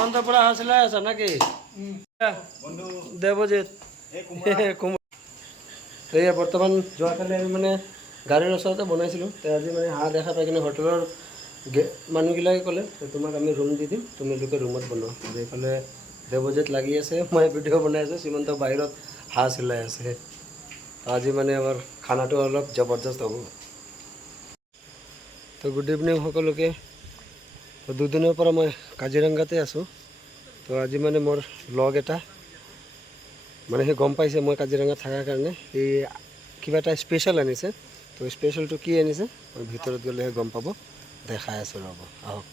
সীমান্ত পৰা হাঁচিলাই আছা নাকি দেৱজিৎ এয়া বৰ্তমান যোৱাকালি আমি মানে গাড়ীৰ ওচৰতে বনাইছিলোঁ আজি মানে হাঁহ দেখা পাই কিনে হোটেলৰ মানুহবিলাকে ক'লে তোমাক আমি ৰুম দি দিম তোমালোকে ৰুমত বনোৱা আৰু এইফালে দেৱজিৎ লাগি আছে মই ভিডিঅ' বনাই আছোঁ সীমান্ত বাহিৰত হাঁহ চিলাই আছে আজি মানে আমাৰ খানাটো অলপ জবৰদস্ত হ'ব তো গুড ইভিনিং সকলোকে দুদিনৰ পৰা মই কাজিৰঙাতে আছোঁ তো আজি মানে মোৰ লগ এটা মানে সি গম পাইছে মই কাজিৰঙাত থকাৰ কাৰণে সি কিবা এটা স্পেচিয়েল আনিছে তো স্পেচিয়েলটো কি আনিছে মই ভিতৰত গ'লেহে গম পাব দেখাই আছোঁ ৰ'ব আহক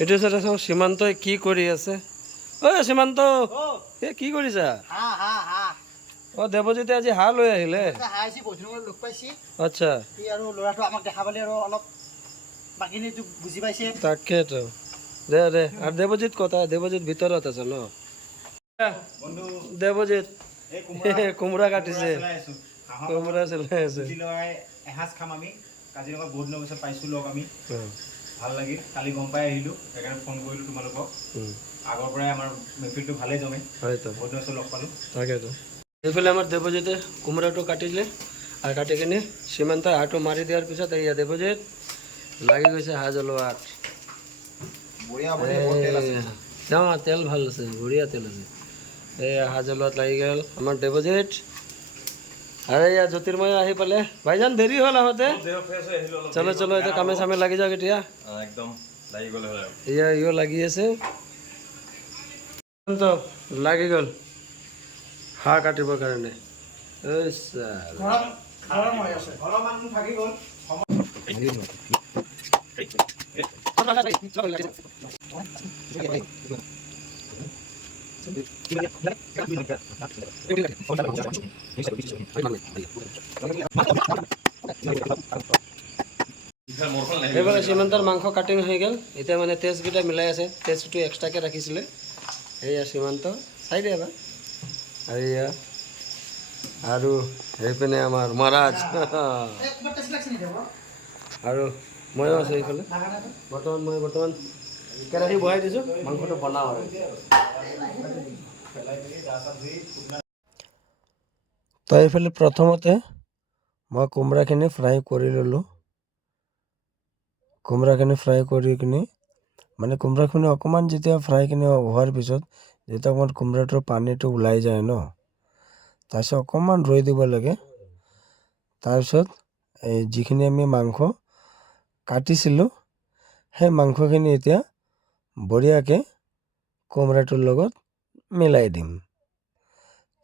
এইটো চাই চাওঁ সীমান্তই কি কৰি আছে ঐ সীমান্ত এই কি কৰিছা অঁ দেৱজিতে আজি হাঁহ লৈ আহিলে আচ্ছা তাকেতো দে দে আৰু দেৱজিৎ কথা দেৱজিৎ ভিতৰত আছে ন দেৱজিৎ কোমোৰা কাটিছে কোমোৰা চিলাই আছে এসাঁজ খাম আমি কাজিৰঙা বহুত দিনৰ পিছত পাইছোঁ লগ আমি ভাল লাগিল কালি গম পাই আহিলোঁ সেইকাৰণে ফোন কৰিলোঁ তোমালোকক আগৰ পৰাই আমাৰ মেহফিলটো ভালেই জমে হয়তো বহুত দিনৰ পিছত লগ পালোঁ তাকেতো এইফালে আমাৰ দেৱজিতে কোমোৰাটো কাটিলে আৰু কাটি কিনে সীমান্তই হাঁহটো মাৰি দিয়াৰ পিছত এয়া দেৱজিৎ লাগি গৈছে হাঁহ জ্বলোৱাত তেল ভাল আছে বঢ়িয়া তেল আছে এয়া হাঁহ জ্বলোৱাত লাগি গ'ল আমাৰ দেৱজিৎ আৰু এয়া জ্যোতিৰ্ময় আহি পালে ভাইজান দেৰি হ'ল আহোঁতে চলো চলো এতিয়া কামে চামে লাগি যাওক এতিয়া একদম লাগি গ'লে হয় এয়া ইও লাগি আছে লাগি গ'ল হাঁহ কাটিবৰ কাৰণে এইফালে সীমান্তৰ মাংস কাটিং হৈ গ'ল এতিয়া মানে তেজকেইটা মিলাই আছে তেজটো এক্সট্ৰাকৈ ৰাখিছিলে এয়া সীমান্ত চাই দিয়া এবাৰ আৰু এয়া আৰু সেইপিনে আমাৰ মহাৰাজ আৰু ময়ো আছোঁ এইফালে বৰ্তমান কেৰাহী বহাই দিছোঁ মাংসটো বনাওঁ আৰু তো এইফালে প্ৰথমতে মই কোমোৰাখিনি ফ্ৰাই কৰি ল'লোঁ কোমোৰাখিনি ফ্ৰাই কৰি কিনি মানে কোমোৰাখিনি অকণমান যেতিয়া ফ্ৰাইখিনি হোৱাৰ পিছত যেতিয়া অকণমান কোমোৰাটোৰ পানীটো ওলাই যায় ন তাৰপিছত অকণমান ৰৈ দিব লাগে তাৰপিছত এই যিখিনি আমি মাংস কাটিছিলোঁ সেই মাংসখিনি এতিয়া বঢ়িয়াকৈ কোমোৰাটোৰ লগত মিলাই দিম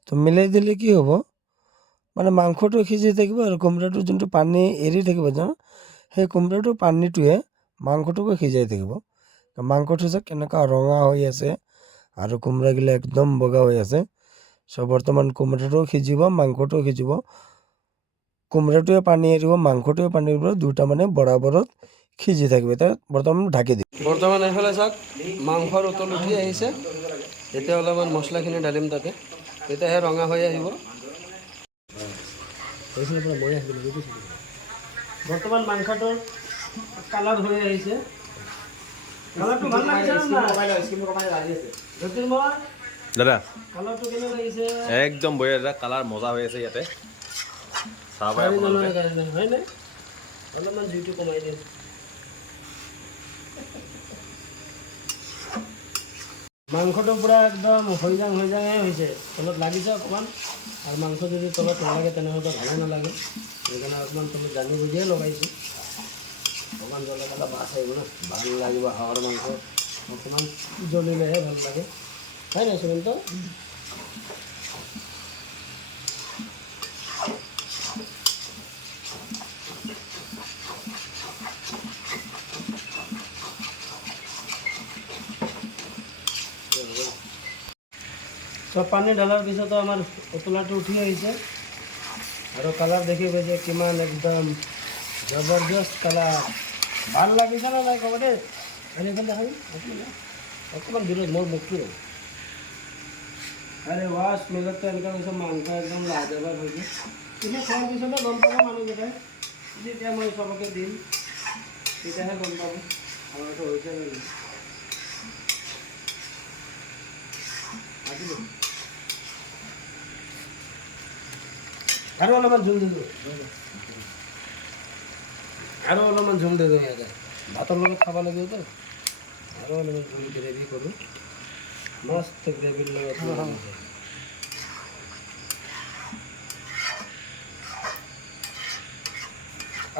তো মিলাই দিলে কি হ'ব মানে মাংসটো সিজি থাকিব আৰু কোমোৰাটো যোনটো পানী এৰি থাকিব ন সেই কোমোৰাটোৰ পানীটোৱে মাংসটোকো সিজাই থাকিব মাংসটো যে কেনেকুৱা ৰঙা হৈ আছে আৰু কোমোৰাগিলা একদম বগা হৈ আছে চ' বৰ্তমান কোমোৰাটোও সিজিব মাংসটোও সিজিব কোমোৰাটোৱে পানী এৰিব মাংসটোৱে পানী এৰিব দুটা মানে বৰাবৰত সিজি থাকিব এতিয়া বৰ্তমান ঢাকি দিম বৰ্তমান এইফালে চাওক মাংসৰ উতল উঠি আহিছে এতিয়া অলপমান মছলাখিনি ঢালিম তাতে তেতিয়াহে ৰঙা হৈ আহিব বৰ্তমান মাংসটোৰ কালাৰ হৈ আহিছে কালাৰটো ভাল লাগিছে দাদা কালাৰটো কেনে লাগিছে একদম বঢ়িয়া দাদা কালাৰ মজা হৈ আছে ইয়াতে চাহ পাই হয়নে অলপমান জুইটো কমাই দিম মাংসটো পূৰা একদম হৈ যাং হৈছে তলত লাগিছে অকণমান আৰু মাংস যদি তলত নালাগে তেনেহ'লে ভালো নালাগে সেইকাৰণে অকণমান তলত জানি বুজিয়ে লগাইছোঁ অকণমান জ্বলা কাটা বাছ আহিব ন ভাল লাগিব হাঁহৰ মাংস অকণমান জ্বলিলেহে ভাল লাগে হয় নাই সুমন্ত চব পানী ঢালাৰ পিছতো আমাৰ উতলাটো উঠি আহিছে আৰু কালাৰ দেখি গৈছে কিমান একদম জবৰদস্ত কালাৰ ভাল লাগিছে না নাই ক'ব দেই আৰু এইখন দেখাবি অকণমান দূৰত মোৰ মুখটো আৰে ৱাছ মেজততো এনেকুৱা হৈছে মাংস একদম লাজবাব হৈছে কিন্তু খোৱাৰ পিছতে গম পাব মানুহকেইটাই যেতিয়া মই চবকে দিম তেতিয়াহে গম পাব আমাৰতো হৈছে নেকি আৰু অলপমান জোল দি দিওঁ আৰু অলপমান জোল দি দিওঁ ইয়াতে ভাতৰ লগত খাব লাগিবতো আৰু অলপমান জোল গ্ৰেভি কৰোঁ মস্ত গ্ৰেভিৰ লগত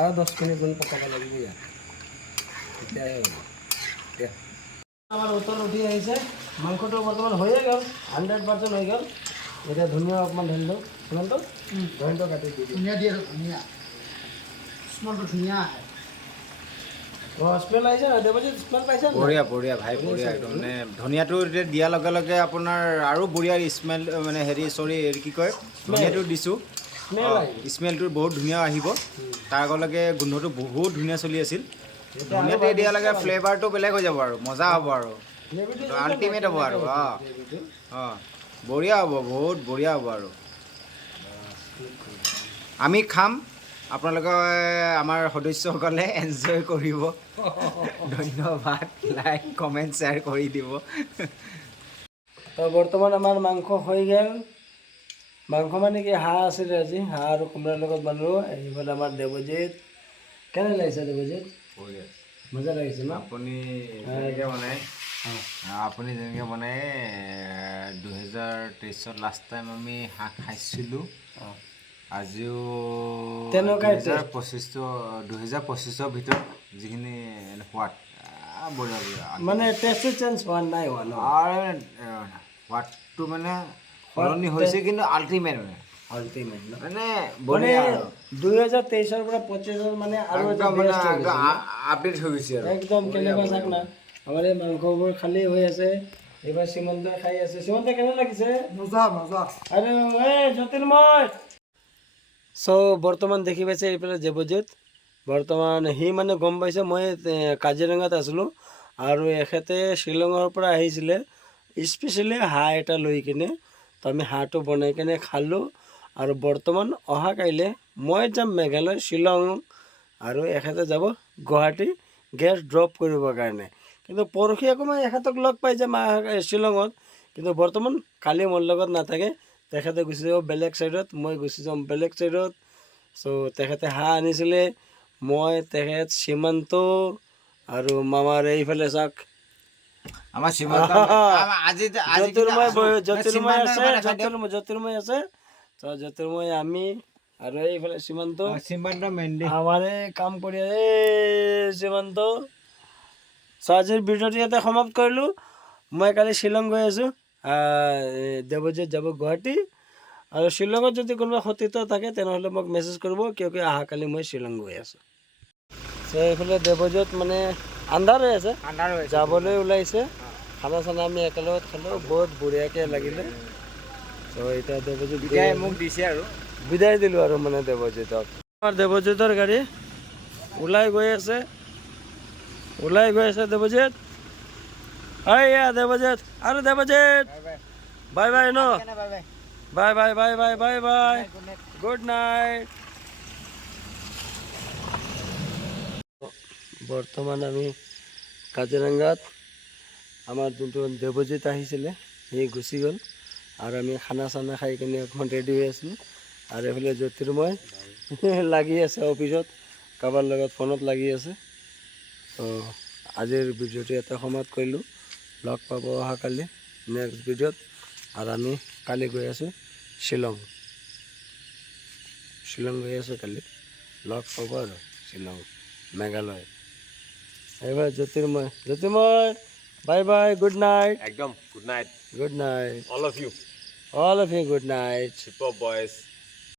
আৰু 10 মিনিটমান পকাব লাগিব ইয়াত তেতিয়াহে হ'ব দিয়া আমাৰ উতল উঠি আহিছে মাংসটো বৰ্তমান হৈয়ে গ'ল 100% হৈ গ'ল এতিয়া ধনিয়া অকণমান ঢালি দিওঁ সিমানটো ধনিয়াটো কাটি দি দিওঁ ধুনীয়া দিয়ে ধুনীয়া স্মেলটো ধুনীয়া আহে স্মেল আহিছে দেৱজিৎ স্মেল পাইছে বঢ়িয়া বঢ়িয়া ভাই বঢ়িয়া একদম মানে ধনিয়াটো এতিয়া দিয়াৰ লগে লগে আপোনাৰ আৰু বঢ়িয়া স্মেল মানে হেৰি কি কয় ধনিয়াটো দিছোঁ স্মেল আহিছে স্মেলটো বহুত ধুনীয়া আহিব তাৰ আগলৈকে গোন্ধটো বহুত ধুনীয়া চলি আছিল ধনিয়াটো দিয়াৰ লগে ফ্লেভাৰটো বেলেগ হৈ যাব আৰু মজা হ'ব আৰু আল্টিমেট হ'ব আৰু অঁ বঢ়িয়া হ'ব বহুত বঢ়িয়া হ'ব আৰু আমি খাম আপোনালোকে আমাৰ সদস্যসকলে এনজয় কৰিব ধন্যবাদ লাইক কমেণ্ট শ্বেয়াৰ কৰি দিব তো বৰ্তমান আমাৰ মাংস হৈ গ'ল মাংস মানে কি হাঁহ আছিলে আজি হাঁহ আৰু কোমোৰাৰ লগত বনালোঁ এইফালে আমাৰ দেৱজিৎ কেনে লাগিছে দেৱজিৎ মজা লাগিছে ন আপুনি যেনেকৈ বনায় আপুনি যেনেকৈ বনায় 2023 লাষ্ট টাইম আমি হাঁহ খাইছিলোঁ আজিও তেনেকুৱাই 2025 ভিতৰত যিখিনি সোৱাদ বঢ়িয়া বঢ়িয়া মানে টেষ্টটো চেঞ্জ হোৱা নাই হোৱা ন আৰু সোৱাদটো মানে সলনি হৈছে কিন্তু আল্টিমেট মানে আল্টিমেট ন মানে মানে বঢ়িয়া 2023 পৰা 25 মানে আৰু এটা একদম মানে best হৈ গৈছে ন? আপডেট হৈ গৈছে আৰু একদম কেনেকুৱা চাক না আমাৰ এই মাংসবোৰ খালী হৈ আছে এইবাৰ সীমন্তই খাই আছে সীমন্ত কেনে লাগিছে মজা মজা আৰু এই জ্যোতিৰ্ময় চ' বৰ্তমান দেখি পাইছে এইফালে দেৱজিৎ বৰ্তমান সি মানে গম পাইছে মই কাজিৰঙাত আছিলোঁ আৰু এখেতে শ্বিলঙৰ পৰা আহিছিলে স্পেচিয়েলি হাঁহ এটা লৈ কিনে তো আমি হাঁহটো বনাই কিনে খালোঁ আৰু বৰ্তমান অহা কাইলৈ মই যাম মেঘালয় শ্বিলং আৰু এখেতে যাব গুৱাহাটী গেছ ড্ৰপ কৰিবৰ কাৰণে কিন্তু পৰহি আকৌ মই এখেতক লগ পাই যাম শ্বিলঙত কিন্তু বৰ্তমান কালি মোৰ লগত নাথাকে তেখেতে গুচি যাব বেলেগ ছাইডত মই গুচি যাম বেলেগ ছাইডত চ' তেখেতে হাঁহ আনিছিলে মই তেখেত সীমান্ত আৰু মামাৰ এইফালে চাওক আমাৰ জ্যোতিৰ্ময় আছে ত' জ্যোতিৰ্ময় আমি আৰু এইফালে সীমান্ত মেণ্ডি আমাৰে কাম কৰি এই সীমান্ত চ' আজিৰ ভিডিঅ'টো ইয়াতে সমাপ্ত কৰিলোঁ মই কালি শ্বিলং গৈ আছোঁ দেৱজিৎ যাব গুৱাহাটী আৰু শ্বিলঙত যদি কোনোবা সতীৰ্থ থাকে তেনেহ'লে মোক মেছেজ কৰিব কিয় অহাকালি মই শ্বিলং গৈ আছোঁ চ' এইফালে দেৱজিৎ মানে আন্ধাৰ হৈ আছে যাবলৈ ওলাইছে খানা চানা আমি একেলগত খালোঁ বহুত বঢ়িয়াকৈ লাগিলে চ' এতিয়া দেৱজিৎ মোক দিছে আৰু বিদায় দিলোঁ আৰু মানে দেৱজিৎক আমাৰ দেৱজিৎৰ গাড়ী ওলাই গৈ আছে দেৱজিৎ এয়া দেৱজিৎ আৰু দেৱজিৎ বাই বাই ন bye bye bye bye bye bye good night বৰ্তমান আমি কাজিৰঙাত আমাৰ যোনটো দেৱজিৎ আহিছিলে সি গুচি গ'ল আৰু আমি খানা চানা খাই কিনে অকণমান ৰেডি হৈ আছিলোঁ আৰু এইফালে জ্যোতিৰ্ময় লাগি আছে অফিচত কাৰোবাৰ লগত ফোনত লাগি আছে তো আজিৰ ভিডিঅ'টো এটা সমাপ্ত কৰিলোঁ লগ পাব অহাকালি নেক্সট ভিডিঅ'ত আৰু আমি কালি গৈ আছোঁ শ্বিলং গৈ আছোঁ কালি লগ পাব আৰু শ্বিলং মেঘালয় এইবাৰ Jyotirmoy bye bye good night একদম good night good night all of you good night super boys